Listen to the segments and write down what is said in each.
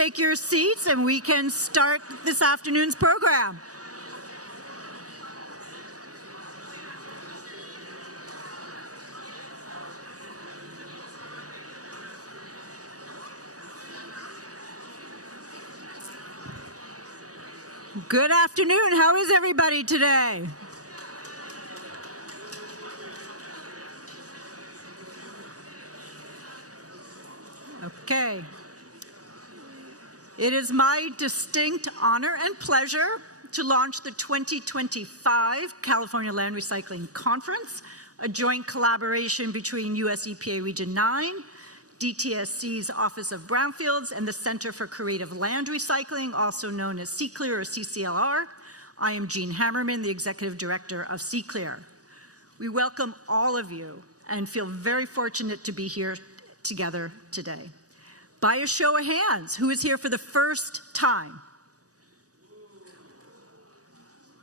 take your seats and we can start this afternoon's program. Good afternoon. How is everybody today? Okay. It is my distinct honor and pleasure to launch the 2025 California Land Recycling Conference, a joint collaboration between US EPA Region 9, DTSC's Office of Brownfields, and the Center for Creative Land Recycling, also known as CCLR or CCLR. I am Jean Hammerman, the Executive Director of CCLR. We welcome all of you and feel very fortunate to be here together today. By a show of hands, who is here for the first time?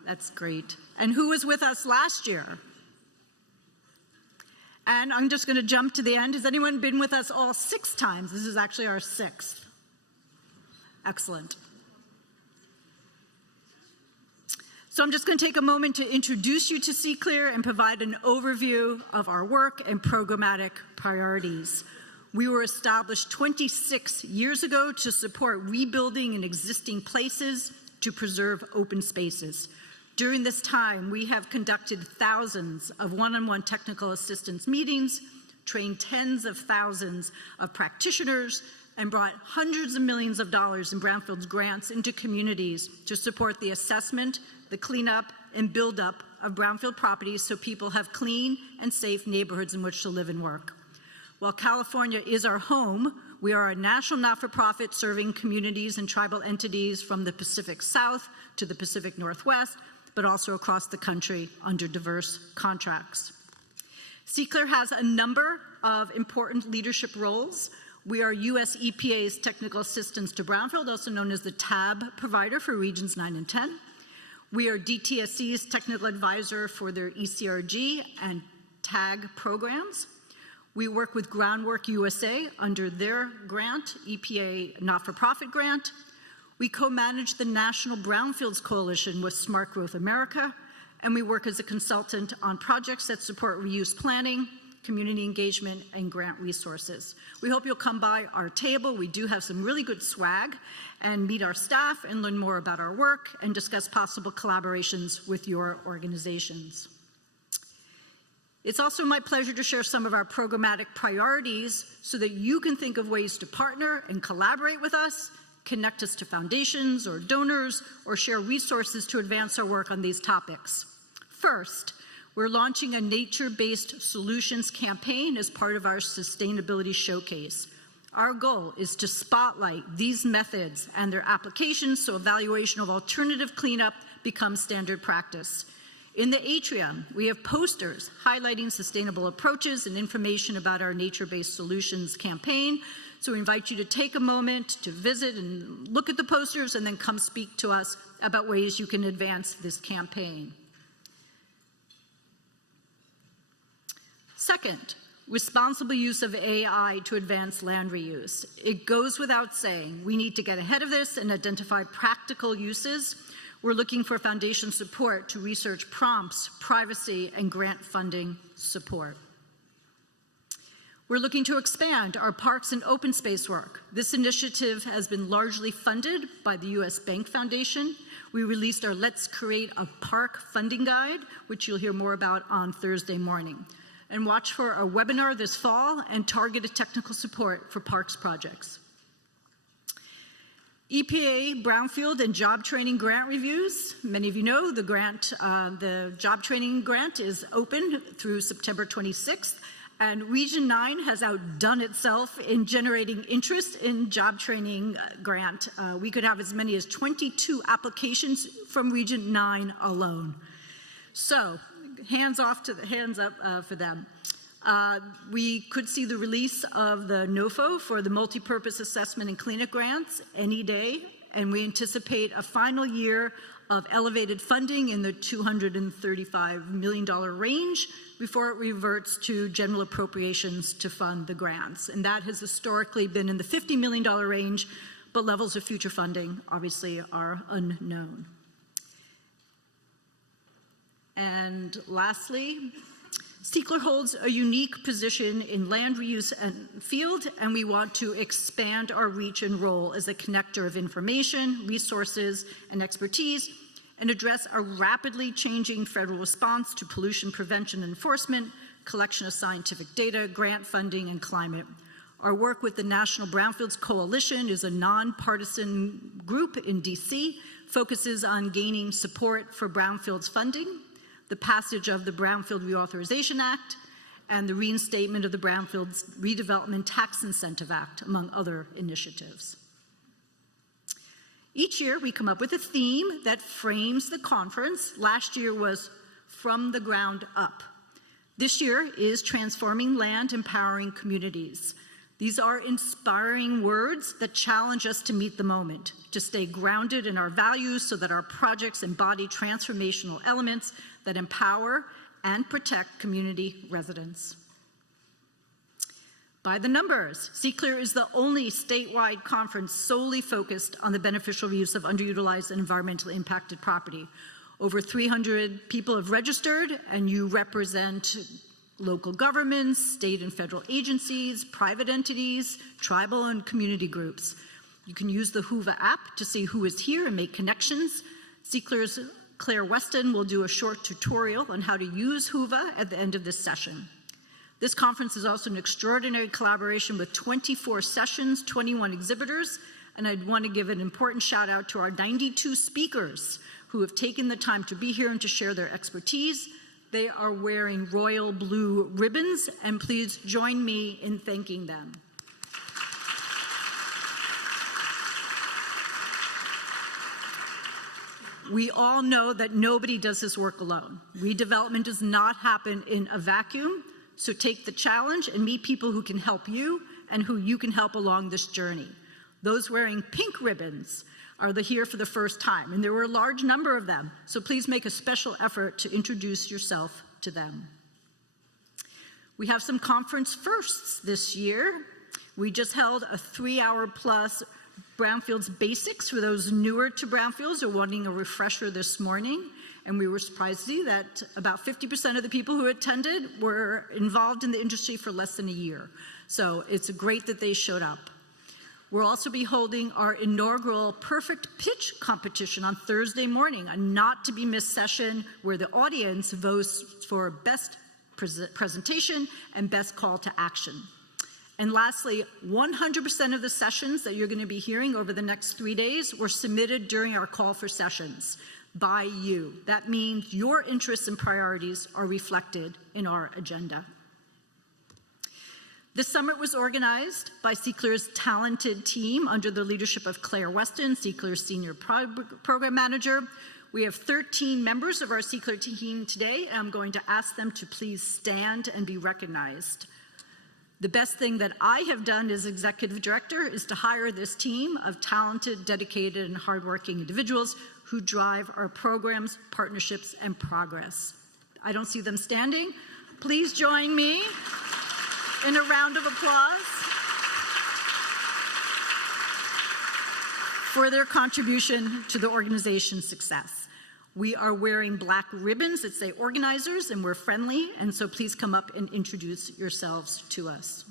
That's great. And who was with us last year? And I'm just going to jump to the end. Has anyone been with us all 6 times? This is actually our 6th. Excellent. So I'm just going to take a moment to introduce you to CCLR and provide an overview of our work and programmatic priorities. We were established 26 years ago to support rebuilding in existing places to preserve open spaces. During this time, we have conducted thousands of one-on-one technical assistance meetings, trained tens of thousands of practitioners, and brought hundreds of millions of dollars in brownfields grants into communities to support the assessment, the cleanup, and build-up of brownfield properties so people have clean and safe neighborhoods in which to live and work. While California is our home, we are a national not-for-profit serving communities and tribal entities from the Pacific South to the Pacific Northwest, but also across the country under diverse contracts. CCLR has a number of important leadership roles. We are US EPA's technical assistance to brownfield, also known as the TAB provider for regions 9 and 10. We are DTSC's technical advisor for their ECRG and TAG programs. We work with Groundwork USA under their grant, EPA not-for-profit grant. We co-manage the National Brownfields Coalition with Smart Growth America, and we work as a consultant on projects that support reuse planning, community engagement, and grant resources. We hope you'll come by our table. We do have some really good swag, and meet our staff and learn more about our work and discuss possible collaborations with your organizations. It's also my pleasure to share some of our programmatic priorities so that you can think of ways to partner and collaborate with us, connect us to foundations or donors, or share resources to advance our work on these topics. First, we're launching a nature-based solutions campaign as part of our sustainability showcase. Our goal is to spotlight these methods and their applications so evaluation of alternative cleanup becomes standard practice. In the atrium, we have posters highlighting sustainable approaches and information about our nature-based solutions campaign. So we invite you to take a moment to visit and look at the posters and then come speak to us about ways you can advance this campaign. Second, responsible use of AI to advance land reuse. It goes without saying, we need to get ahead of this and identify practical uses. We're looking for foundation support to research prompts, privacy, and grant funding support. We're looking to expand our parks and open space work. This initiative has been largely funded by the US Bank Foundation. We released our Let's Create a Park funding guide, which you'll hear more about on Thursday morning. And watch for a webinar this fall and targeted technical support for parks projects. EPA brownfield and job training grant reviews. Many of you know the job training grant is open through September 26th. And Region 9 has outdone itself in generating interest in job training grant. We could have as many as 22 applications from Region 9 alone. So, hands up for them. We could see the release of the NOFO for the multipurpose assessment and cleanup grants any day, and we anticipate a final year of elevated funding in the $235 million range before it reverts to general appropriations to fund the grants. And that has historically been in the $50 million range, but levels of future funding obviously are unknown. And lastly, CALRC holds a unique position in land reuse and field, and we want to expand our reach and role as a connector of information, resources, and expertise, and address a rapidly changing federal response to pollution prevention and enforcement, collection of scientific data, grant funding, and climate. Our work with the National Brownfields Coalition is a nonpartisan group in DC, focuses on gaining support for brownfields funding, the passage of the Brownfield Reauthorization Act, and the reinstatement of the Brownfields Redevelopment Tax Incentive Act, among other initiatives. Each year, we come up with a theme that frames the conference. Last year was From the Ground Up. This year is Transforming Land, Empowering Communities. These are inspiring words that challenge us to meet the moment, to stay grounded in our values so that our projects embody transformational elements that empower and protect community residents. By the numbers, CALRC is the only statewide conference solely focused on the beneficial use of underutilized and environmentally impacted property. Over 300 people have registered, and you represent local governments, state and federal agencies, private entities, tribal and community groups. You can use the Whova app to see who is here and make connections. CALRC's Claire Weston will do a short tutorial on how to use Whova at the end of this session. This conference is also an extraordinary collaboration with 24 sessions, 21 exhibitors, and I'd want to give an important shout out to our 92 speakers who have taken the time to be here and to share their expertise. They are wearing royal blue ribbons, and please join me in thanking them. We all know that nobody does this work alone. Redevelopment does not happen in a vacuum, so take the challenge and meet people who can help you and who you can help along this journey. Those wearing pink ribbons are here for the first time, and there were a large number of them, so please make a special effort to introduce yourself to them. We have some conference firsts this year. We just held a 3-hour plus Brownfields Basics for those newer to Brownfields or wanting a refresher this morning. And we were surprised to see that about 50% of the people who attended were involved in the industry for less than a year. So it's great that they showed up. We'll also be holding our inaugural Perfect Pitch competition on Thursday morning, a not-to-be-missed session where the audience votes for best presentation and best call to action. And lastly, 100% of the sessions that you're going to be hearing over the next 3 days were submitted during our call for sessions by you. That means your interests and priorities are reflected in our agenda. This summit was organized by CALRC's talented team under the leadership of Claire Weston, CALRC's Senior Program Manager. We have 13 members of our CALRC team today, and I'm going to ask them to please stand and be recognized. The best thing that I have done as Executive Director is to hire this team of talented, dedicated, and hardworking individuals who drive our programs, partnerships, and progress. I don't see them standing. Please join me in a round of applause for their contribution to the organization's success. We are wearing black ribbons that say organizers, and we're friendly, and so please come up and introduce yourselves to us.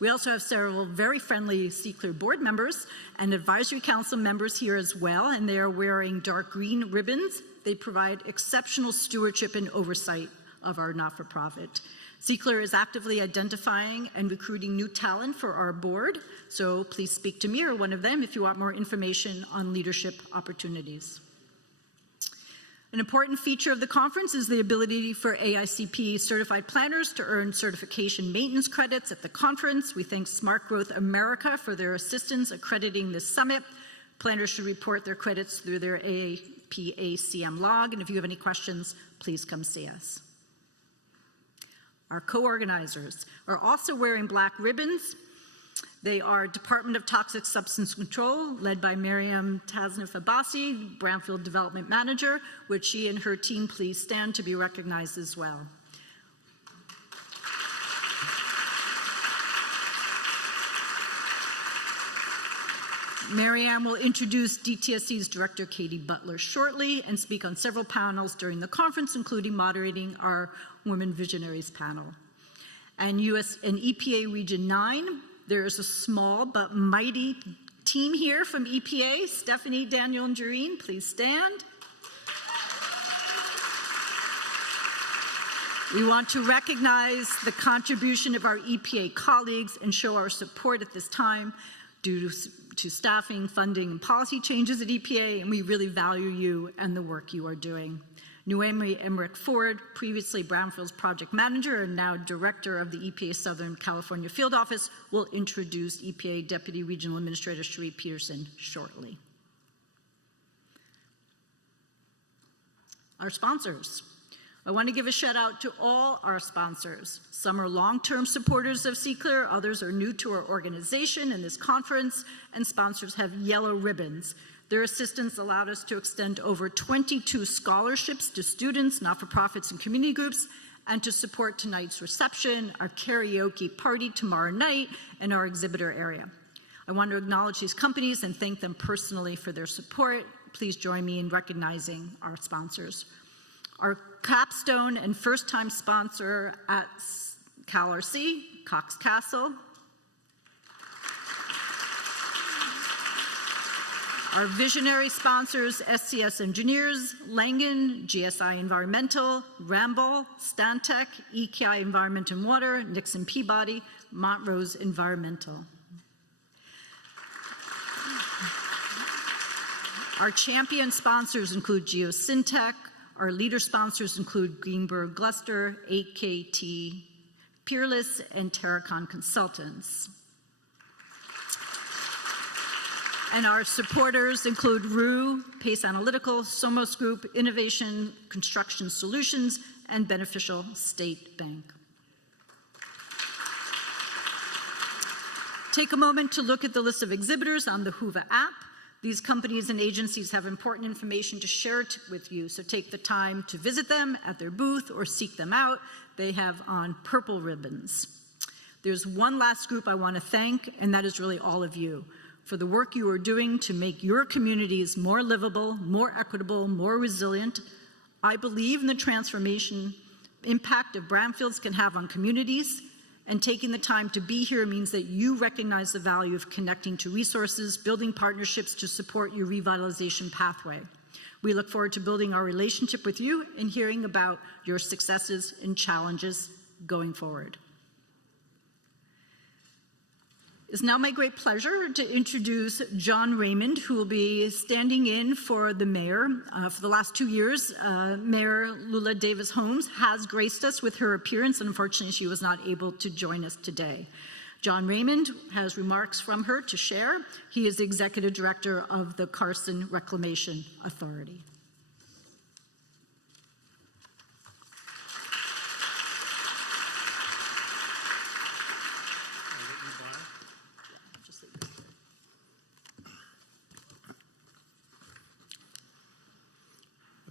We also have several very friendly CALRC board members and advisory council members here as well, and they are wearing dark green ribbons. They provide exceptional stewardship and oversight of our not-for-profit. CALRC is actively identifying and recruiting new talent for our board, so please speak to me or one of them if you want more information on leadership opportunities. An important feature of the conference is the ability for AICP certified planners to earn certification maintenance credits at the conference. We thank Smart Growth America for their assistance accrediting this summit. Planners should report their credits through their AAPACM log, and if you have any questions, please come see us. Our co-organizers are also wearing black ribbons. They are Department of Toxic Substance Control, led by Miriam Tasnif-Abbasi, Brownfield Development Manager. Would she and her team please stand to be recognized as well? Marianne will introduce DTSC's Director Katie Butler shortly and speak on several panels during the conference, including moderating our Women Visionaries panel. And EPA Region 9, there is a small but mighty team here from EPA. Stephanie, Daniel, and Jareen, please stand. We want to recognize the contribution of our EPA colleagues and show our support at this time due to staffing, funding, and policy changes at EPA, and we really value you and the work you are doing. Noemi Emmerich Ford, previously Brownfield's project manager and now director of the EPA Southern California Field Office, will introduce EPA Deputy Regional Administrator Sheree Peterson shortly. Our sponsors. I want to give a shout out to all our sponsors. Some are long-term supporters of CALRC, others are new to our organization and this conference, and sponsors have yellow ribbons. Their assistance allowed us to extend over 22 scholarships to students, not-for-profits, and community groups, and to support tonight's reception, our karaoke party tomorrow night, and our exhibitor area. I want to acknowledge these companies and thank them personally for their support. Please join me in recognizing our sponsors. Our capstone and first-time sponsor at CALRC, Cox Castle. Our visionary sponsors, SCS Engineers, Langen, GSI Environmental, Ramble, Stantec, EKI Environment and Water, Nixon Peabody, Montrose Environmental. Our champion sponsors include Geosyntec. Our leader sponsors include Greenberg Gluster, 8KT, Peerless, and Terracon Consultants. And our supporters include RU, Pace Analytical, Somos Group, Innovation Construction Solutions, and Beneficial State Bank. Take a moment to look at the list of exhibitors on the Whova app. These companies and agencies have important information to share with you, so take the time to visit them at their booth or seek them out. They have on purple ribbons. There's one last group I want to thank, and that is really all of you, for the work you are doing to make your communities more livable, more equitable, more resilient. I believe in the transformation impact of brownfields can have on communities, and taking the time to be here means that you recognize the value of connecting to resources, building partnerships to support your revitalization pathway. We look forward to building our relationship with you and hearing about your successes and challenges going forward. It's now my great pleasure to introduce John Raymond, who will be standing in for the mayor. For the last 2 years, Mayor Lula Davis Holmes has graced us with her appearance, and unfortunately she was not able to join us today. John Raymond has remarks from her to share. He is the Executive Director of the Carson Reclamation Authority.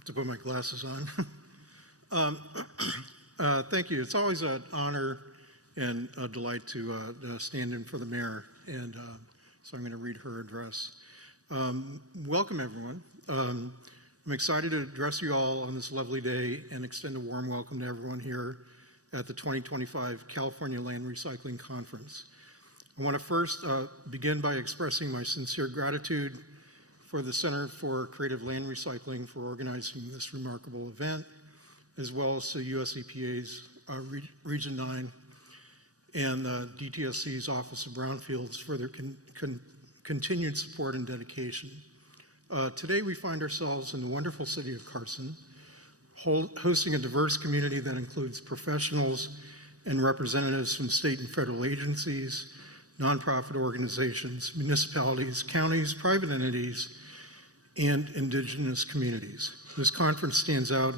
To put my glasses on. Thank you. It's always an honor and a delight to stand in for the mayor, and so I'm going to read her address. Welcome, everyone. I'm excited to address you all on this lovely day and extend a warm welcome to everyone here at the 2025 California Land Recycling Conference. I want to first begin by expressing my sincere gratitude for the Center for Creative Land Recycling for organizing this remarkable event, as well as to US EPA's Region 9 and DTSC's Office of Brownfields for their continued support and dedication. Today we find ourselves in the wonderful city of Carson, hosting a diverse community that includes professionals and representatives from state and federal agencies, nonprofit organizations, municipalities, counties, private entities, and indigenous communities. This conference stands out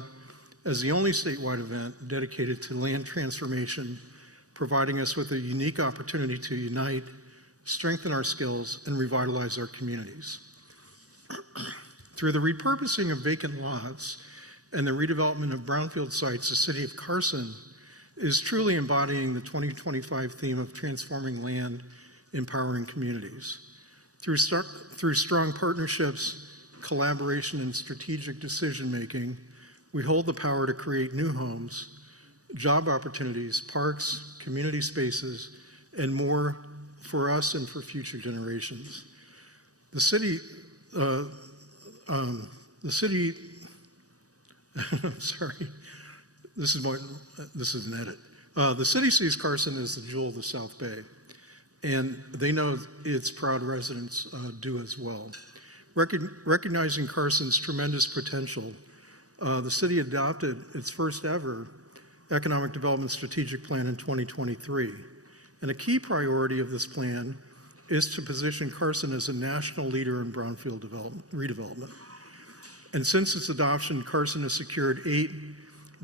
as the only statewide event dedicated to land transformation, providing us with a unique opportunity to unite, strengthen our skills, and revitalize our communities. Through the repurposing of vacant lots and the redevelopment of brownfield sites, the city of Carson is truly embodying the 2025 theme of transforming land, empowering communities. Through strong partnerships, collaboration, and strategic decision-making, we hold the power to create new homes, job opportunities, parks, community spaces, and more for us and for future generations. The city, I'm sorry, this is an edit. The city sees Carson as the jewel of the South Bay, and they know its proud residents do as well. Recognizing Carson's tremendous potential, the city adopted its first ever Economic Development Strategic Plan in 2023. And a key priority of this plan is to position Carson as a national leader in brownfield redevelopment. And since its adoption, Carson has secured 8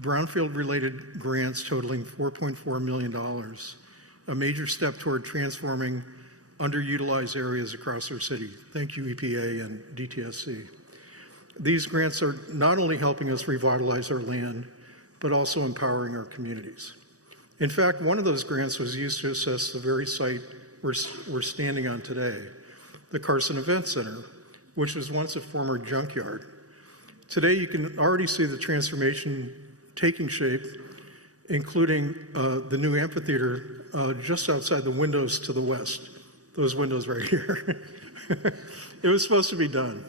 brownfield-related grants totaling $4.4 million, a major step toward transforming underutilized areas across our city. Thank you, EPA and DTSC. These grants are not only helping us revitalize our land, but also empowering our communities. In fact, one of those grants was used to assess the very site we're standing on today, the Carson Event Center, which was once a former junkyard. Today, you can already see the transformation taking shape, including the new amphitheater just outside the windows to the west. Those windows right here. It was supposed to be done,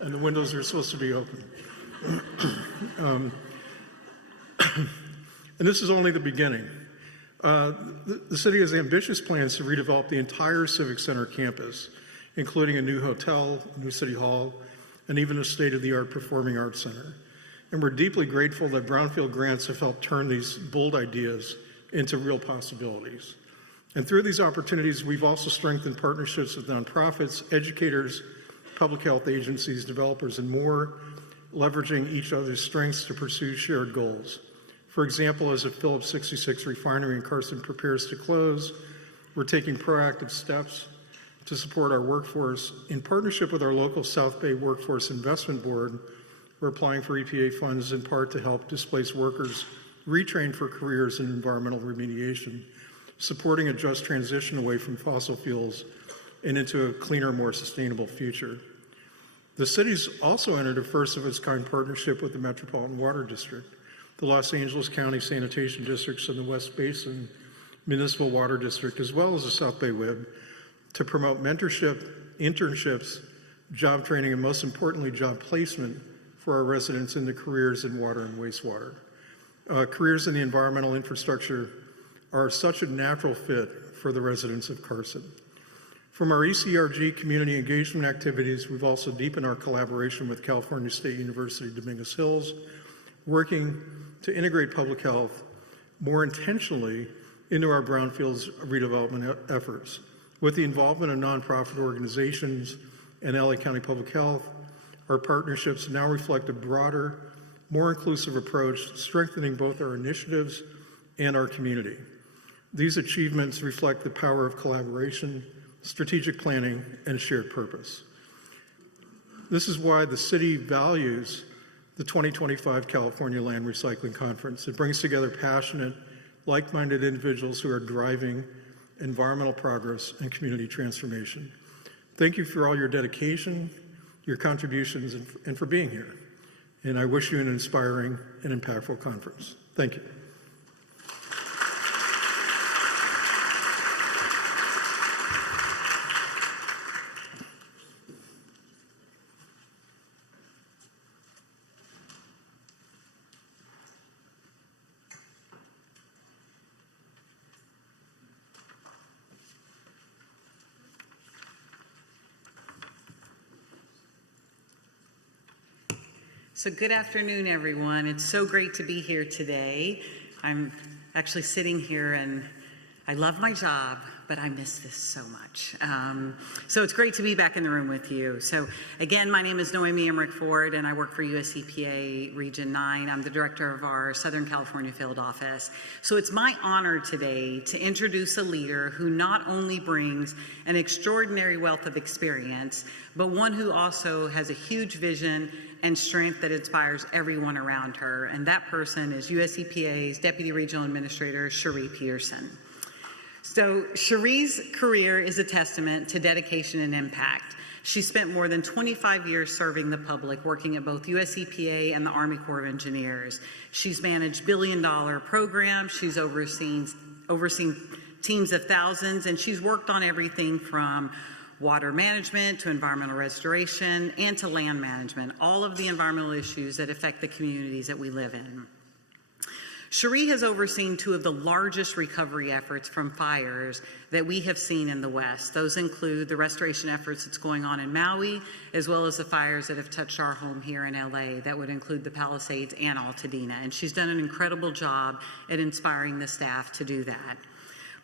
and the windows are supposed to be open. And this is only the beginning. The city has ambitious plans to redevelop the entire Civic Center campus, including a new hotel, a new city hall, and even a state-of-the-art performing arts center. And we're deeply grateful that brownfield grants have helped turn these bold ideas into real possibilities. And through these opportunities, we've also strengthened partnerships with nonprofits, educators, public health agencies, developers, and more, leveraging each other's strengths to pursue shared goals. For example, as the Phillips 66 refinery in Carson prepares to close, we're taking proactive steps to support our workforce. In partnership with our local South Bay Workforce Investment Board, we're applying for EPA funds in part to help displaced workers retrain for careers in environmental remediation, supporting a just transition away from fossil fuels and into a cleaner, more sustainable future. The city's also entered a first-of-its-kind partnership with the Metropolitan Water District, the Los Angeles County Sanitation Districts, and the West Basin Municipal Water District, as well as the South Bay WIB, to promote mentorship, internships, job training, and most importantly, job placement for our residents into careers in water and wastewater. Careers in the environmental infrastructure are such a natural fit for the residents of Carson. From our ECRG community engagement activities, we've also deepened our collaboration with California State University Dominguez Hills, working to integrate public health more intentionally into our brownfields redevelopment efforts. With the involvement of nonprofit organizations and LA County Public Health, our partnerships now reflect a broader, more inclusive approach, strengthening both our initiatives and our community. These achievements reflect the power of collaboration, strategic planning, and shared purpose. This is why the city values the 2025 California Land Recycling Conference. It brings together passionate, like-minded individuals who are driving environmental progress and community transformation. Thank you for all your dedication, your contributions, and for being here. And I wish you an inspiring and impactful conference. Thank you. So good afternoon, everyone. It's so great to be here today. I'm actually sitting here and I love my job, but I miss this so much. So it's great to be back in the room with you. So again, my name is Noemi Emmerich Ford, and I work for US EPA Region 9. I'm the director of our Southern California field office. So it's my honor today to introduce a leader who not only brings an extraordinary wealth of experience, but one who also has a huge vision and strength that inspires everyone around her. And that person is US EPA's Deputy Regional Administrator, Cherie Peterson. So Cherie's career is a testament to dedication and impact. She spent more than 25 years serving the public, working at both US EPA and the Army Corps of Engineers. She's managed billion-dollar programs. She's overseen teams of thousands, and she's worked on everything from water management to environmental restoration and to land management, all of the environmental issues that affect the communities that we live in. Cherie has overseen two of the largest recovery efforts from fires that we have seen in the West. Those include the restoration efforts that's going on in Maui, as well as the fires that have touched our home here in LA. That would include the Palisades and Altadena. And she's done an incredible job at inspiring the staff to do that.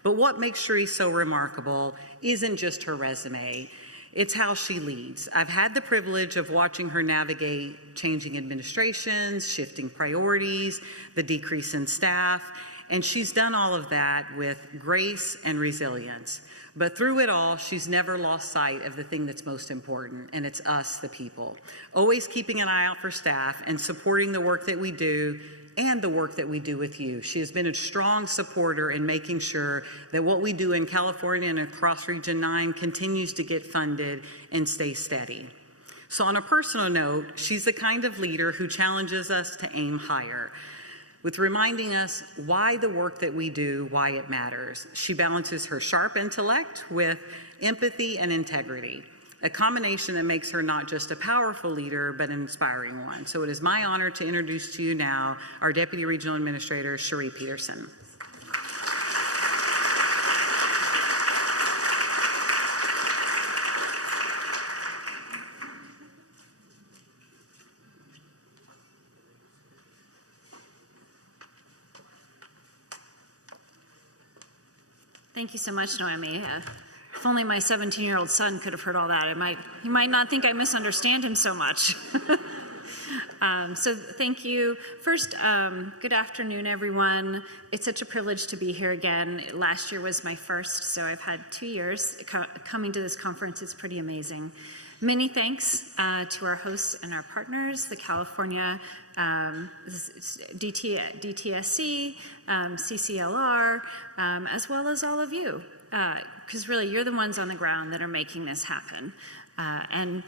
But what makes Cherie so remarkable isn't just her resume. It's how she leads. I've had the privilege of watching her navigate changing administrations, shifting priorities, the decrease in staff, and she's done all of that with grace and resilience. But through it all, she's never lost sight of the thing that's most important, and it's us, the people. Always keeping an eye out for staff and supporting the work that we do and the work that we do with you. She has been a strong supporter in making sure that what we do in California and across Region 9 continues to get funded and stay steady. So on a personal note, she's the kind of leader who challenges us to aim higher, with reminding us why the work that we do, why it matters. She balances her sharp intellect with empathy and integrity, a combination that makes her not just a powerful leader, but an inspiring one. So it is my honor to introduce to you now our Deputy Regional Administrator, Cherie Peterson. Thank you so much, Noemi. If only my 17-year-old son could have heard all that, he might not think I misunderstand him so much. So thank you. First, good afternoon, everyone. It's such a privilege to be here again. Last year was my first, so I've had 2 years coming to this conference. It's pretty amazing. Many thanks to our hosts and our partners, the California DTSC, CCLR, as well as all of you. Because really, you're the ones on the ground that are making this happen. And,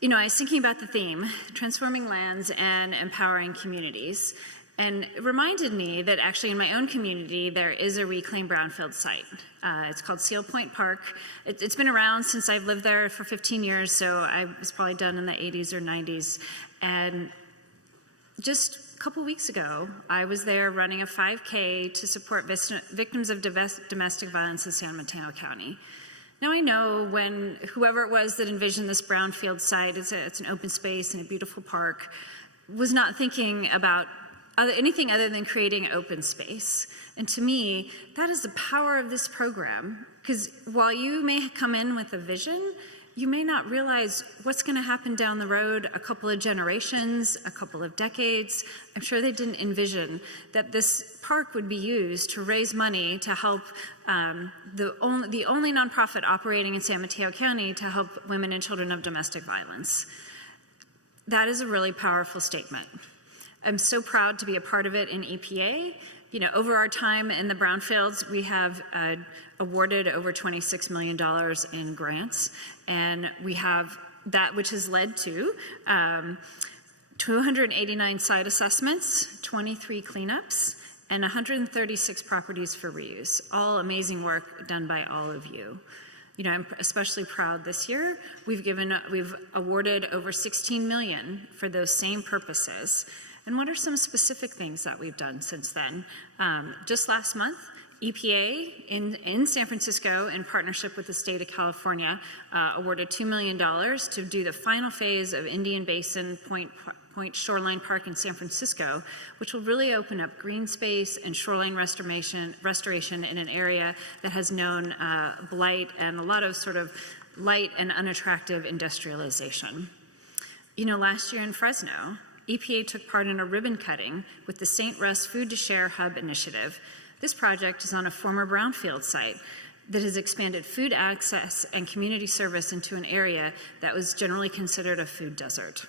you know, I was thinking about the theme, transforming lands and empowering communities. And it reminded me that actually in my own community, there is a reclaimed brownfield site. It's called Seal Point Park. It's been around since I've lived there for 15 years, so I was probably done in the 80s or 90s. And just a couple weeks ago, I was there running a 5K to support victims of domestic violence in San Mateo County. Now I know when whoever it was that envisioned this brownfield site, it's an open space and a beautiful park, was not thinking about anything other than creating open space. And to me, that is the power of this program, because while you may come in with a vision, you may not realize what's going to happen down the road a couple of generations, a couple of decades. I'm sure they didn't envision that this park would be used to raise money to help the only nonprofit operating in San Mateo County to help women and children of domestic violence. That is a really powerful statement. I'm so proud to be a part of it in EPA. You know, over our time in the brownfields, we have awarded over $26 million in grants, and we have that which has led to 289 site assessments, 23 cleanups, and 136 properties for reuse. All amazing work done by all of you. You know, I'm especially proud this year. We've awarded over $16 million for those same purposes. And what are some specific things that we've done since then? Just last month, EPA in San Francisco, in partnership with the state of California, awarded $2 million to do the final phase of Indian Basin Point Shoreline Park in San Francisco, which will really open up green space and shoreline restoration in an area that has known blight and a lot of sort of light and unattractive industrialization. You know, last year in Fresno, EPA took part in a ribbon cutting with the St. Russ Food to Share Hub initiative. This project is on a former brownfield site that has expanded food access and community service into an area that was generally considered a food desert.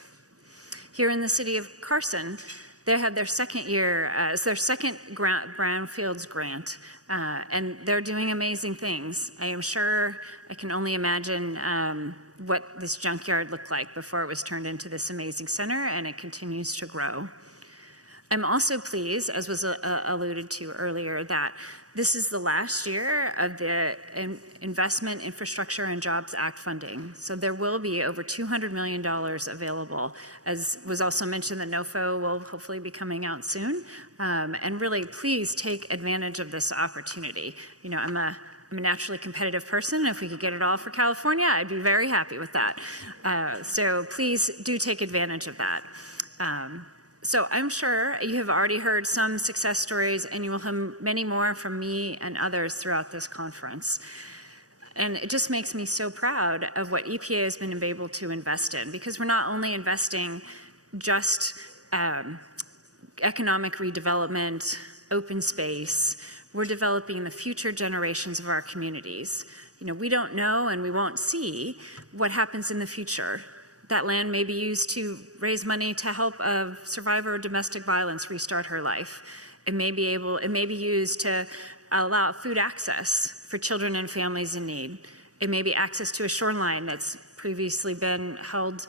Here in the city of Carson, They have their second year, it's their second brownfields grant, and they're doing amazing things. I am sure, I can only imagine what this junkyard looked like before it was turned into this amazing center, and it continues to grow. I'm also pleased, as was alluded to earlier, that this is the last year of the Investment, Infrastructure, and Jobs Act funding. So there will be over $200 million available. As was also mentioned, the NOFO will hopefully be coming out soon. And really, please take advantage of this opportunity. You know, I'm a naturally competitive person. If we could get it all for California, I'd be very happy with that. So please do take advantage of that. So I'm sure you have already heard some success stories, and you will have many more from me and others throughout this conference. And it just makes me so proud of what EPA has been able to invest in, because we're not only investing just economic redevelopment, open space, we're developing the future generations of our communities. You know, we don't know and we won't see what happens in the future. That land may be used to raise money to help a survivor of domestic violence restart her life. It may be used to allow food access for children and families in need. It may be access to a shoreline that's previously been held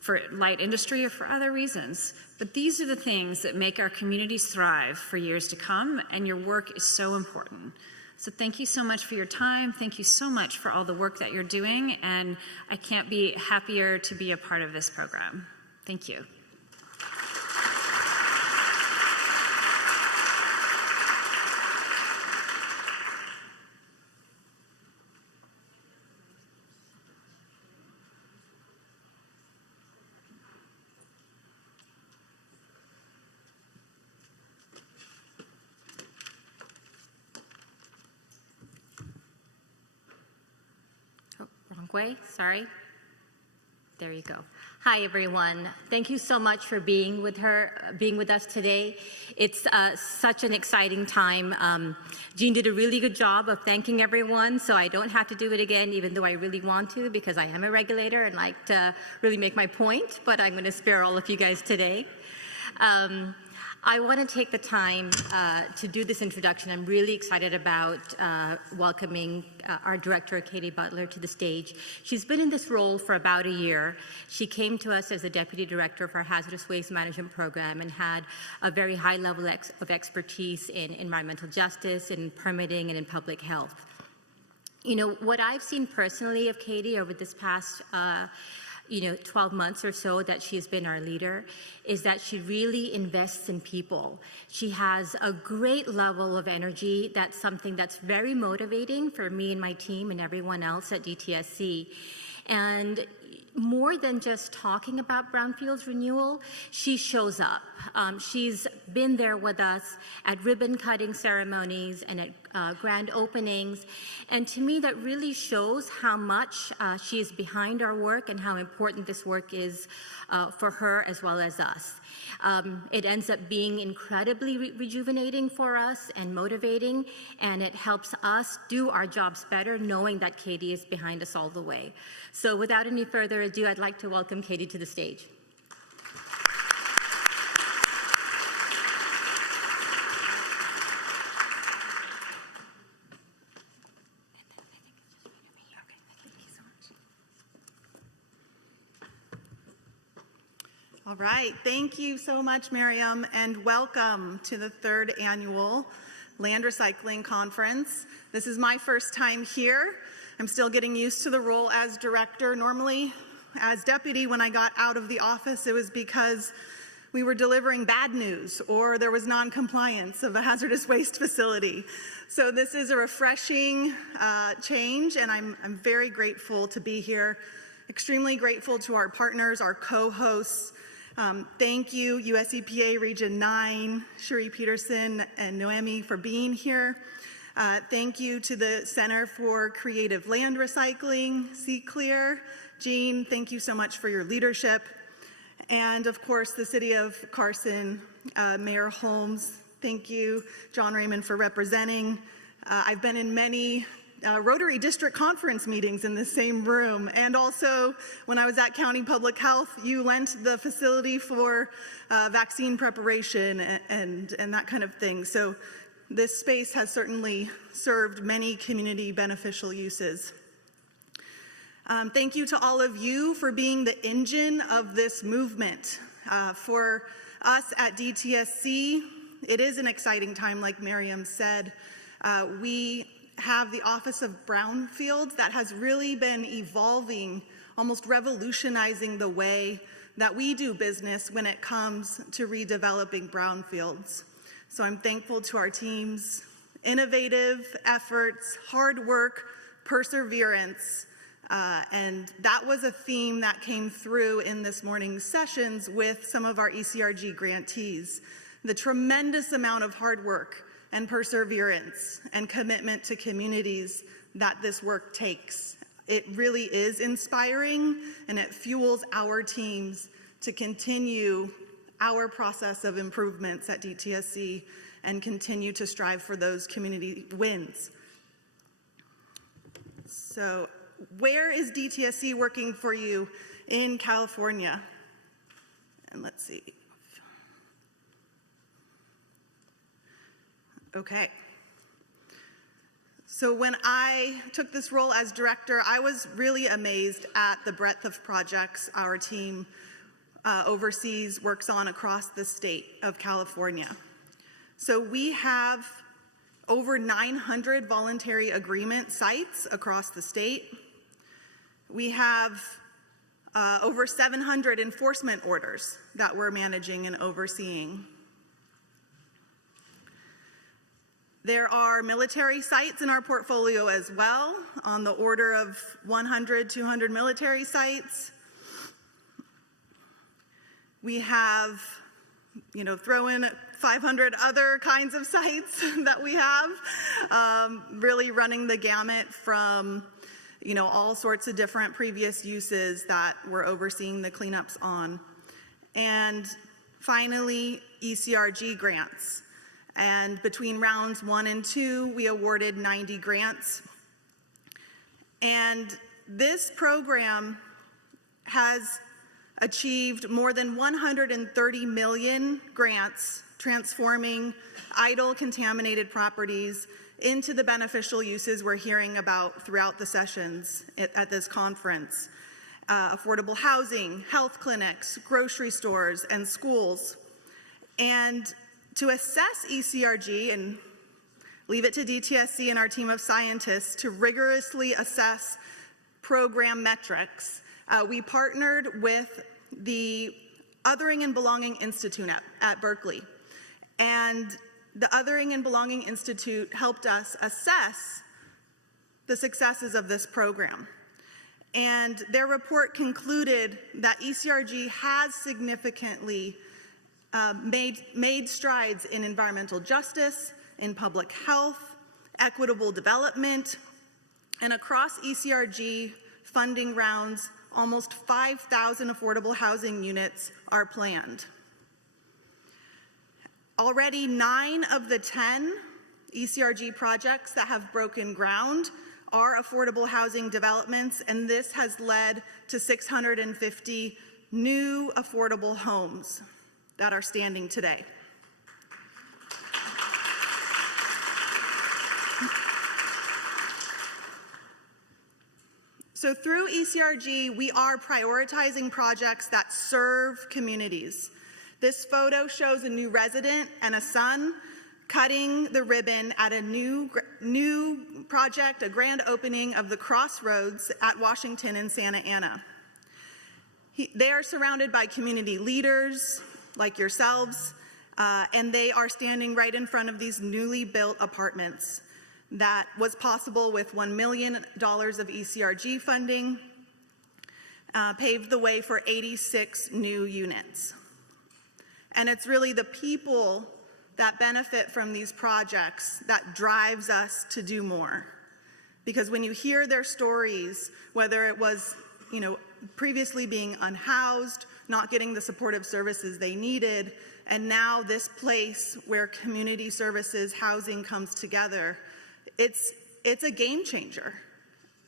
for light industry or for other reasons. But these are the things that make our communities thrive for years to come, and your work is so important. So thank you so much for your time. Thank you so much for all the work that you're doing, and I can't be happier to be a part of this program. Thank you. Way, sorry. There you go. Hi, everyone. Thank you so much for being with us today. It's such an exciting time. Jean did a really good job of thanking everyone, so I don't have to do it again, even though I really want to, because I am a regulator and like to really make my point, but I'm going to spare all of you guys today. I want to take the time to do this introduction. I'm really excited about welcoming our director, Katie Butler, to the stage. She's been in this role for about a year. She came to us as the deputy director of our hazardous waste management program and had a very high level of expertise in environmental justice, in permitting, and in public health. You know, what I've seen personally of Katie over this past 12 months or so that she's been our leader, is that she really invests in people. She has a great level of energy. That's something that's very motivating for me and my team and everyone else at DTSC. And more than just talking about brownfields renewal, she shows up. She's been there with us at ribbon cutting ceremonies and at grand openings. And to me, that really shows how much she is behind our work and how important this work is for her as well as us. It ends up being incredibly rejuvenating for us and motivating, and it helps us do our jobs better knowing that Katie is behind us all the way. So without any further ado, I'd like to welcome Katie to the stage. All right, thank you so much, Miriam, and welcome to the 3rd annual Land Recycling Conference. This is my first time here. I'm still getting used to the role as director. Normally, as deputy, when I got out of the office, it was because we were delivering bad news or there was non-compliance of a hazardous waste facility. So this is a refreshing change, and I'm very grateful to be here. Extremely grateful to our partners, our co-hosts. Thank you, US EPA Region 9, Cherie Peterson and Noemi for being here. Thank you to the Center for Creative Land Recycling, CALRC. Jean, thank you so much for your leadership. And of course, the City of Carson, Mayor Holmes, thank you. John Raymond for representing. I've been in many Rotary District Conference meetings in the same room. And also, when I was at County Public Health, you lent the facility for vaccine preparation and that kind of thing. So this space has certainly served many community beneficial uses. Thank you to all of you for being the engine of this movement. For us at DTSC, it is an exciting time, like Miriam said. We have the Office of Brownfield that has really been evolving, almost revolutionizing the way that we do business when it comes to redeveloping brownfields. So I'm thankful to our team's innovative efforts, hard work, perseverance, and that was a theme that came through in this morning's sessions with some of our ECRG grantees. The tremendous amount of hard work and perseverance and commitment to communities that this work takes. It really is inspiring, and it fuels our teams to continue our process of improvements at DTSC and continue to strive for those community wins. So, where is DTSC working for you in California? And let's see. Okay. So when I took this role as director, I was really amazed at the breadth of projects our team oversees, works on across the state of California. So we have over 900 voluntary agreement sites across the state. We have over 700 enforcement orders that we're managing and overseeing. There are military sites in our portfolio as well, on the order of 100, 200 military sites. We have, throw in 500 other kinds of sites that we have, really running the gamut from, all sorts of different previous uses that we're overseeing the cleanups on. And finally, ECRG grants. And between rounds 1 and 2, we awarded 90 grants. And this program has achieved more than 130 million grants, transforming idle, contaminated properties into the beneficial uses we're hearing about throughout the sessions at this conference. Affordable housing, health clinics, grocery stores, and schools. And to assess ECRG, and leave it to DTSC and our team of scientists to rigorously assess program metrics, we partnered with the Othering and Belonging Institute at Berkeley. And the Othering and Belonging Institute helped us assess the successes of this program. And their report concluded that ECRG has significantly made strides in environmental justice, in public health, equitable development, and across ECRG funding rounds, almost 5,000 affordable housing units are planned. Already 9 of the 10 ECRG projects that have broken ground are affordable housing developments, and this has led to 650 new affordable homes that are standing today. So through ECRG, we are prioritizing projects that serve communities. This photo shows a new resident and a son cutting the ribbon at a new project, a grand opening of the Crossroads at Washington and Santa Ana. They are surrounded by community leaders like yourselves, and they are standing right in front of these newly built apartments. That was possible with $1 million of ECRG funding, paved the way for 86 new units. And it's really the people that benefit from these projects that drives us to do more. Because when you hear their stories, whether it was, previously being unhoused, not getting the supportive services they needed, and now this place where community services, housing comes together, it's it's a game changer.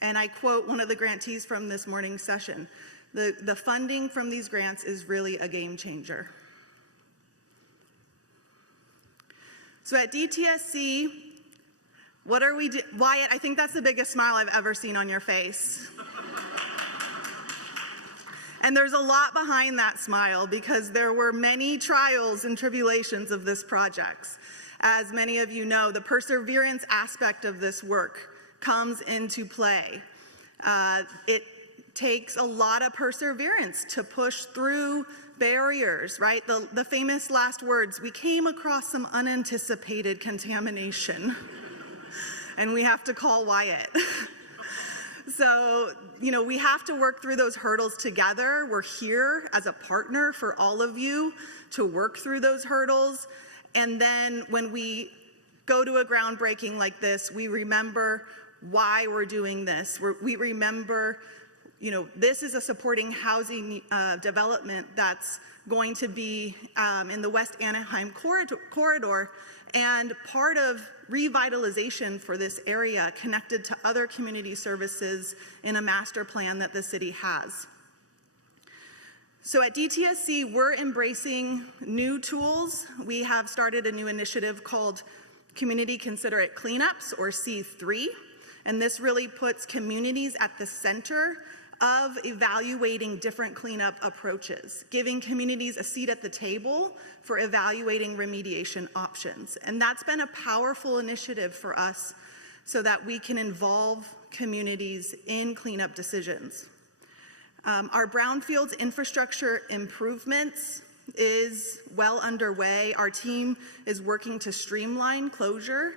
And I quote one of the grantees from this morning's session, the funding from these grants is really a game changer. So at DTSC, what are we doing? Wyatt, I think that's the biggest smile I've ever seen on your face. And there's a lot behind that smile because there were many trials and tribulations of this project. As many of you know, the perseverance aspect of this work comes into play. It takes a lot of perseverance to push through barriers, right? The famous last words, we came across some unanticipated contamination and we have to call Wyatt. So, we have to work through those hurdles together. We're here as a partner for all of you to work through those hurdles. And then when we go to a groundbreaking like this, we remember why we're doing this. We remember, this is a supporting housing development that's going to be in the West Anaheim corridor, and part of revitalization for this area connected to other community services in a master plan that the city has. So at DTSC, we're embracing new tools. We have started a new initiative called Community Considerate Cleanups, or C3, and this really puts communities at the center of evaluating different cleanup approaches, giving communities a seat at the table for evaluating remediation options. And that's been a powerful initiative for us so that we can involve communities in cleanup decisions. Our brownfields infrastructure improvements is well underway. Our team is working to streamline closure.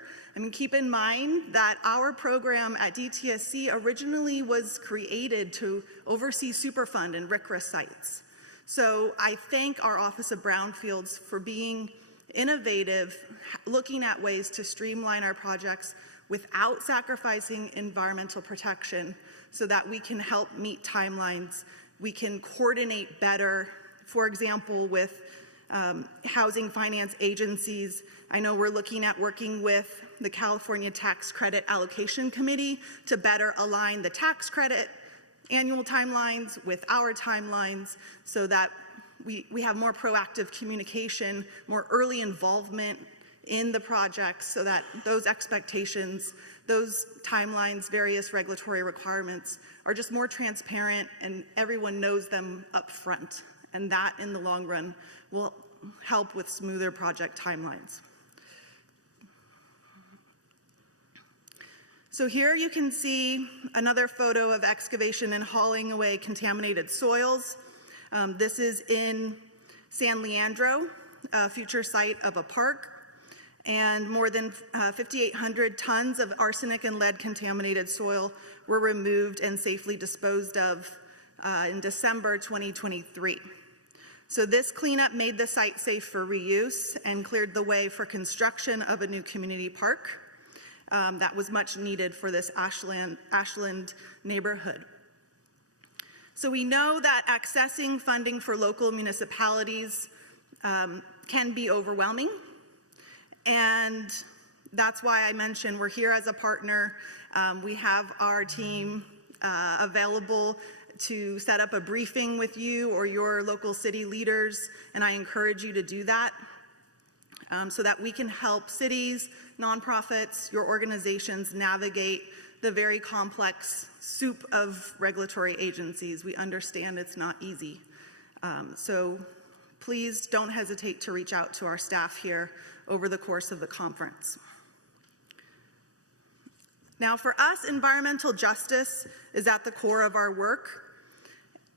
Keep in mind that our program at DTSC originally was created to oversee Superfund and RCRA sites. So I thank our Office of Brownfields for being innovative, looking at ways to streamline our projects without sacrificing environmental protection so that we can help meet timelines. We can coordinate better, for example, with housing finance agencies. I know we're looking at working with the California Tax Credit Allocation Committee to better align the tax credit annual timelines with our timelines so that we have more proactive communication, more early involvement in the projects so that those expectations, those timelines, various regulatory requirements are just more transparent and everyone knows them up front. And that in the long run will help with smoother project timelines. So here you can see another photo of excavation and hauling away contaminated soils. This is in San Leandro, a future site of a park, and more than 5,800 tons of arsenic and lead contaminated soil were removed and safely disposed of in December 2023. So this cleanup made the site safe for reuse and cleared the way for construction of a new community park. That was much needed for this Ashland neighborhood. So we know that accessing funding for local municipalities can be overwhelming, and that's why I mentioned we're here as a partner. We have our team available to set up a briefing with you or your local city leaders, and I encourage you to do that so that we can help cities, nonprofits, your organizations navigate the very complex soup of regulatory agencies. We understand it's not easy. So please don't hesitate to reach out to our staff here over the course of the conference. Now, for us, environmental justice is at the core of our work,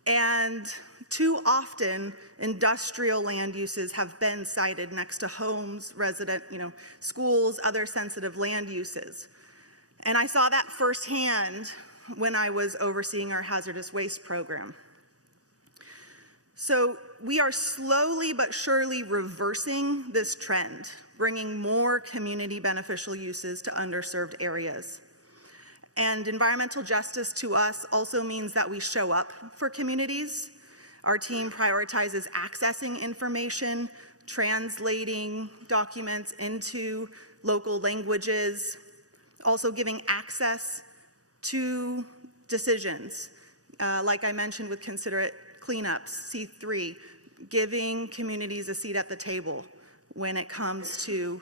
and too often industrial land uses have been sited next to homes, schools, other sensitive land uses. And I saw that firsthand when I was overseeing our hazardous waste program. So we are slowly but surely reversing this trend, bringing more community beneficial uses to underserved areas. And environmental justice to us also means that we show up for communities. Our team prioritizes accessing information, translating documents into local languages, Also giving access to decisions, like I mentioned with considerate cleanups, C3, giving communities a seat at the table when it comes to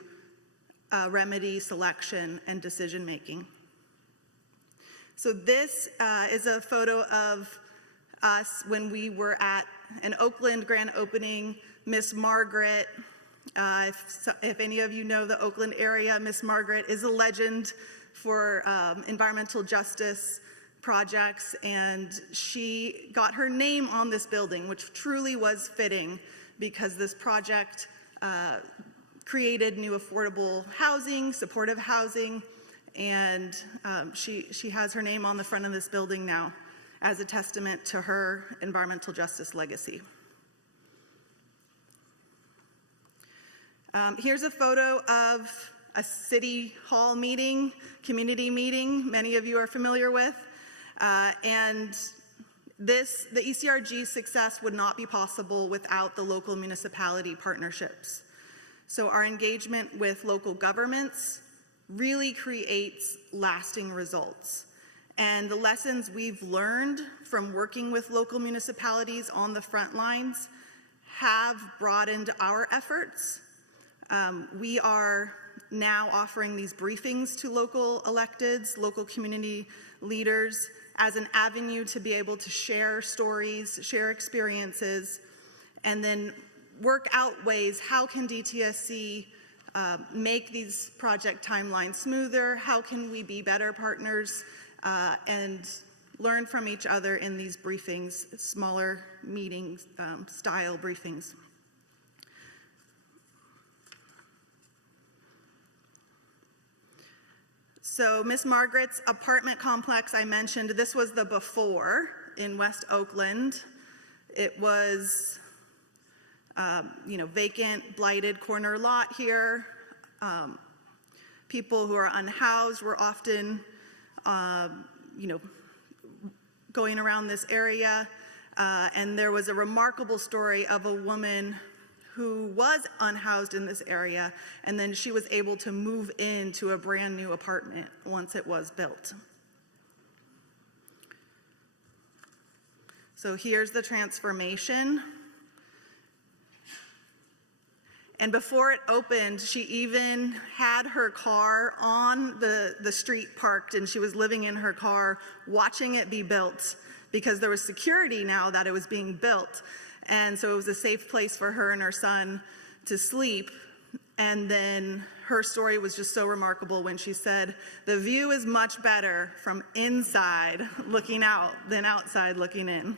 remedy selection and decision making. So this is a photo of us when we were at an Oakland grand opening. Miss Margaret, if any of you know the Oakland area, Miss Margaret is a legend for environmental justice projects, and she got her name on this building, which truly was fitting because this project created new affordable housing, supportive housing, and she has her name on the front of this building now as a testament to her environmental justice legacy. Here's a photo of a city hall meeting, community meeting, many of you are familiar with. And the ECRG success would not be possible without the local municipality partnerships. So our engagement with local governments really creates lasting results. And the lessons we've learned from working with local municipalities on the front lines have broadened our efforts. We are now offering these briefings to local electeds, local community leaders, as an avenue to be able to share stories, share experiences, and then work out ways, how can DTSC make these project timelines smoother? How can we be better partners and learn from each other in these briefings, smaller meetings, style briefings? So Miss Margaret's apartment complex I mentioned, this was the before in West Oakland. It was, vacant, blighted corner lot here. People who are unhoused were often, going around this area. And there was a remarkable story of a woman who was unhoused in this area, and then she was able to move into a brand new apartment once it was built. So here's the transformation. And before it opened, she even had her car on the street parked, and she was living in her car watching it be built because there was security now that it was being built. And so it was a safe place for her and her son to sleep. And then her story was just so remarkable when she said, "The view is much better from inside looking out than outside looking in."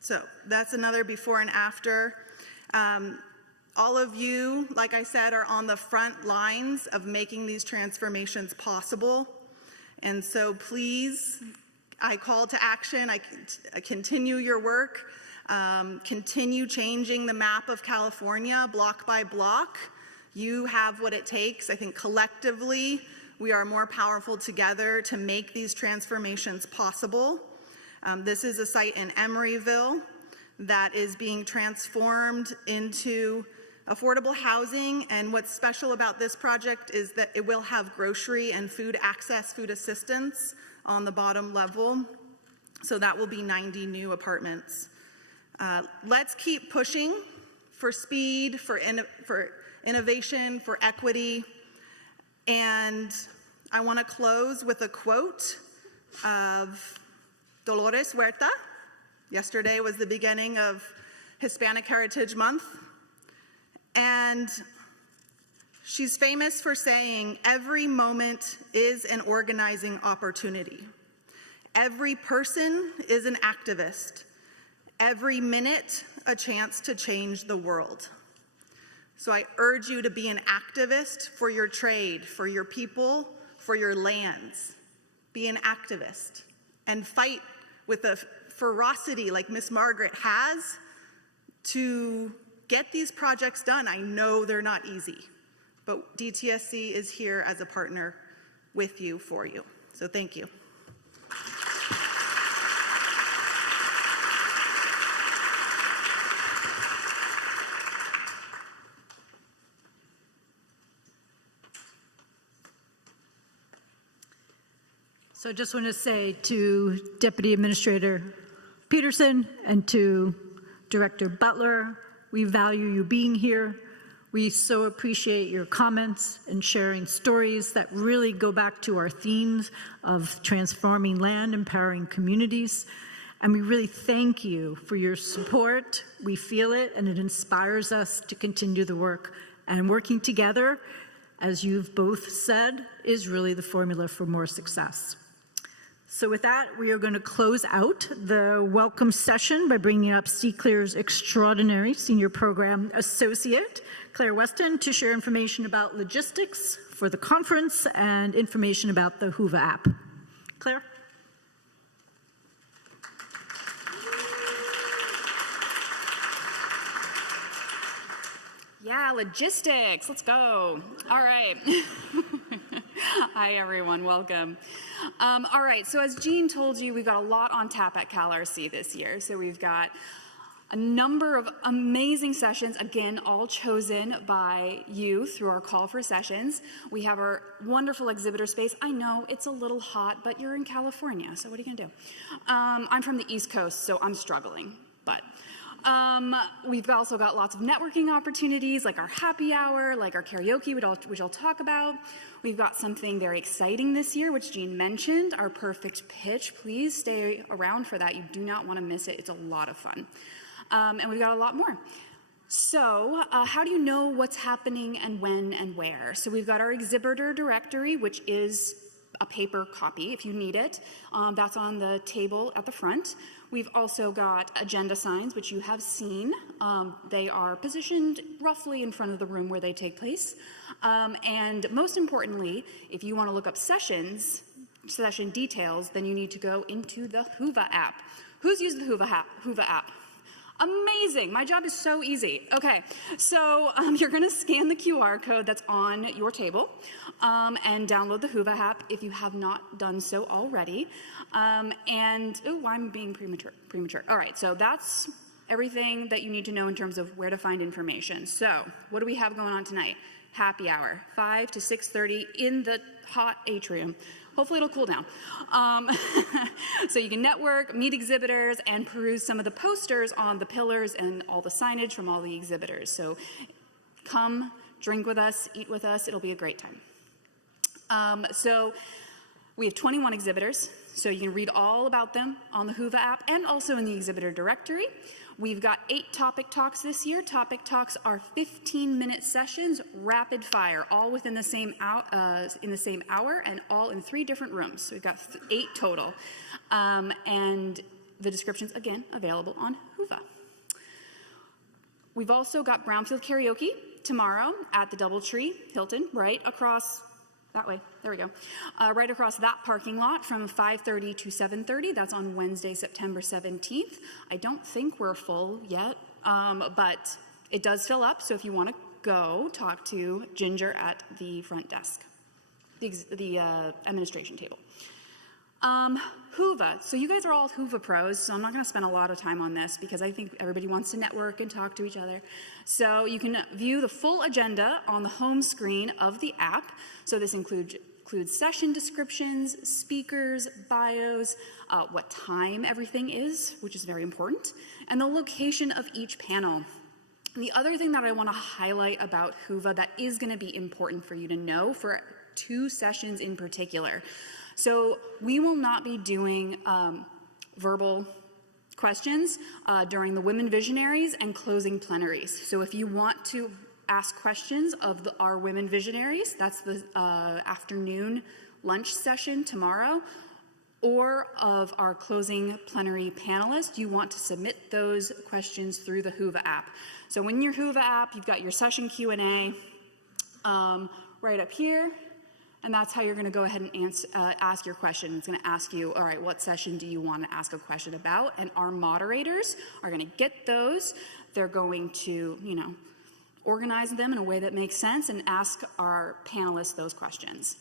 So that's another before and after. All of you, like I said, are on the front lines of making these transformations possible. And so please, I call to action. I continue your work. Continue changing the map of California block by block. You have what it takes. I think collectively, we are more powerful together to make these transformations possible. This is a site in Emeryville that is being transformed into affordable housing, and what's special about this project is that it will have grocery and food access, food assistance on the bottom level. So that will be 90 new apartments. Let's keep pushing for speed, for innovation, for equity. And I want to close with a quote of Dolores Huerta. Yesterday was the beginning of Hispanic Heritage Month. And she's famous for saying, "Every moment is an organizing opportunity. Every person is an activist. Every minute, a chance to change the world." So I urge you to be an activist for your trade, for your people, for your lands. Be an activist and fight with a ferocity like Miss Margaret has to get these projects done. I know they're not easy, but DTSC is here as a partner with you, for you. So thank you. So I just want to say to Deputy Administrator Peterson and to Director Butler, we value you being here. We so appreciate your comments and sharing stories that really go back to our themes of transforming land, empowering communities. And we really thank you for your support. We feel it, and it inspires us to continue the work. And working together, as you've both said, is really the formula for more success. So with that, we are going to close out the welcome session by bringing up CALRC's extraordinary Senior Program Associate, Claire Weston, to share information about logistics for the conference and information about the Whova app. Claire? Yeah, logistics. Let's go. All right. Hi, everyone. Welcome. All right. So as Jean told you, we've got a lot on tap at CALRC this year. So we've got a number of amazing sessions, again, all chosen by you through our call for sessions. We have our wonderful exhibitor space. I know it's a little hot, but you're in California, so what are you going to do? I'm from the East Coast, so I'm struggling, but we've also got lots of networking opportunities, like our happy hour, like our karaoke, which I'll talk about. We've got something very exciting this year, which Jean mentioned, our perfect pitch. Please stay around for that. You do not want to miss it. It's a lot of fun. And we've got a lot more. So how do you know what's happening and when and where? So we've got our exhibitor directory, which is a paper copy if you need it. That's on the table at the front. We've also got agenda signs, which you have seen. They are positioned roughly in front of the room where they take place. And most importantly, if you want to look up session details, then you need to go into the Whova app. Who's used the Whova app? Amazing. My job is so easy. Okay, so you're going to scan the QR code that's on your table and download the Whova app if you have not done so already. I'm being premature. All right, so that's everything that you need to know in terms of where to find information. So what do we have going on tonight? Happy hour, 5 to 6:30 in the hot atrium. Hopefully it'll cool down. So you can network, meet exhibitors, and peruse some of the posters on the pillars and all the signage from all the exhibitors. So come, drink with us, eat with us. It'll be a great time. So we have 21 exhibitors, so you can read all about them on the Whova app and also in the exhibitor directory. We've got 8 topic talks this year. Topic talks are 15-minute sessions, rapid fire, all within the same hour and all in 3 different rooms. So we've got 8 total. And the description's, again, available on Whova. We've also got brownfield karaoke tomorrow at the Doubletree Hilton, right across that way. There we go. Right across that parking lot from 5:30 to 7:30. That's on Wednesday, September 17th. I don't think we're full yet, but it does fill up. So if you want to go, talk to Ginger at the front desk, the administration table. Whova. So you guys are all Whova pros, so I'm not going to spend a lot of time on this because I think everybody wants to network and talk to each other. So you can view the full agenda on the home screen of the app. So this includes session descriptions, speakers, bios, what time everything is, which is very important, and the location of each panel. And the other thing that I want to highlight about Whova that is going to be important for you to know for 2 sessions in particular. So we will not be doing verbal questions during the Women Visionaries and closing plenaries. So if you want to ask questions of our Women Visionaries, that's the afternoon lunch session tomorrow, or of our closing plenary panelists, you want to submit those questions through the Whova app. So in your Whova app, you've got your session Q&A right up here. And that's how you're going to go ahead and ask your question. It's going to ask you, all right, what session do you want to ask a question about? And our moderators are going to get those. They're going to, organize them in a way that makes sense and ask our panelists those questions.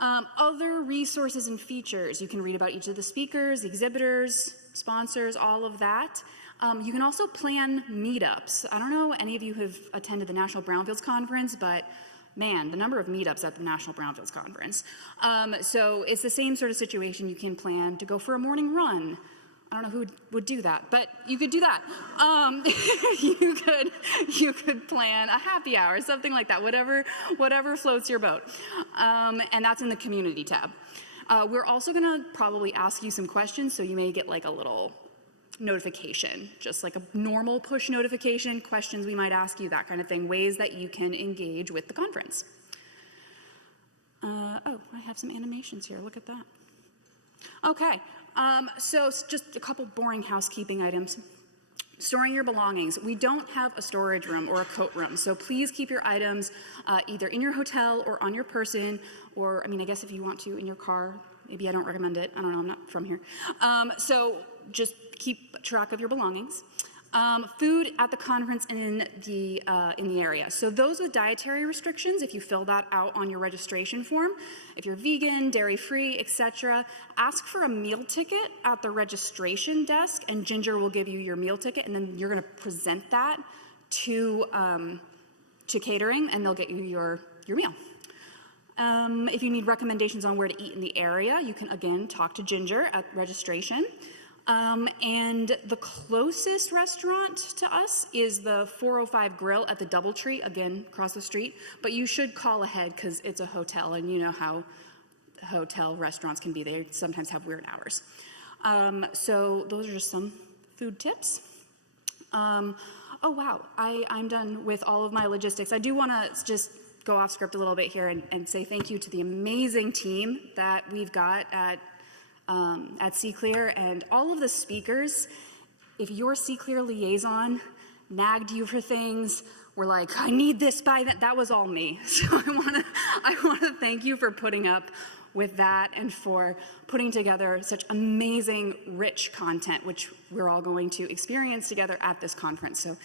Other resources and features. You can read about each of the speakers, the exhibitors, sponsors, all of that. You can also plan meetups. I don't know any of you have attended the National Brownfields Conference, but man, the number of meetups at the National Brownfields Conference. So it's the same sort of situation. You can plan to go for a morning run. I don't know who would do that, but you could do that. You could plan a happy hour, something like that, whatever floats your boat. And that's in the community tab. We're also gonna probably ask you some questions, so you may get like a little notification, just like a normal push notification, questions we might ask you, that kind of thing, ways that you can engage with the conference. Oh, I have some animations here, look at that. Okay, so just a couple boring housekeeping items. Storing your belongings. We don't have a storage room or a coat room, so please keep your items either in your hotel or on your person, or, I mean, I guess if you want to, in your car. Maybe I don't recommend it. I don't know, I'm not from here. So just keep track of your belongings. Food at the conference and in the area. So those with dietary restrictions, if you fill that out on your registration form, if you're vegan, dairy-free, etc., ask for a meal ticket at the registration desk, and Ginger will give you your meal ticket, and then you're going to present that to catering, and they'll get you your meal. If you need recommendations on where to eat in the area, you can again talk to Ginger at registration. And the closest restaurant to us is the 405 Grill at the Doubletree, again, across the street. But you should call ahead because it's a hotel, and you know how hotel restaurants can be. They sometimes have weird hours. So those are just some food tips. Oh, wow, I'm done with all of my logistics. I do want to just go off script a little bit here and say thank you to the amazing team that we've got at CCLR, and all of the speakers. If your CCLR liaison nagged you for things, were like, I need this by that was all me. So I wanna thank you for putting up with that and for putting together such amazing, rich content, which we're all going to experience together at this conference. So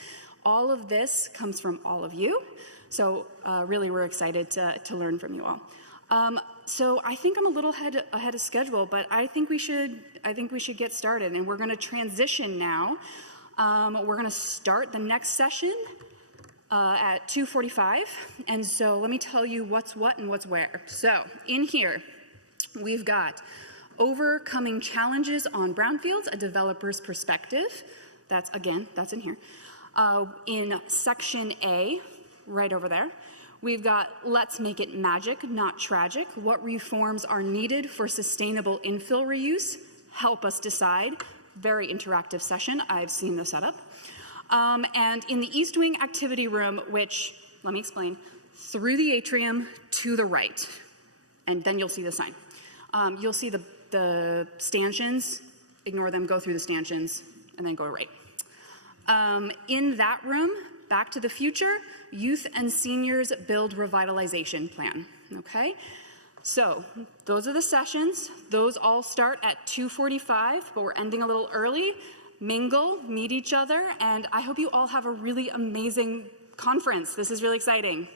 all of this comes from all of you. So really, we're excited to learn from you all. So I think I'm a little ahead of schedule, but I think we should get started, and we're going to transition now. We're going to start the next session at 2:45, and so let me tell you what's what and what's where. So in here, we've got overcoming challenges on brownfields, a developer's perspective. That's in here. In section A, right over there, we've got Let's Make It Magic, Not Tragic. What reforms are needed for sustainable infill reuse? Help us decide. Very interactive session. I've seen the setup. And in the East Wing activity room, which, let me explain, through the atrium to the right. And then you'll see the sign. You'll see the stanchions. Ignore them, go through the stanchions, and then go right. In that room, Back to the Future, Youth and Seniors Build Revitalization Plan, okay? So those are the sessions. Those all start at 2:45, but we're ending a little early. Mingle, meet each other, and I hope you all have a really amazing conference. This is really exciting.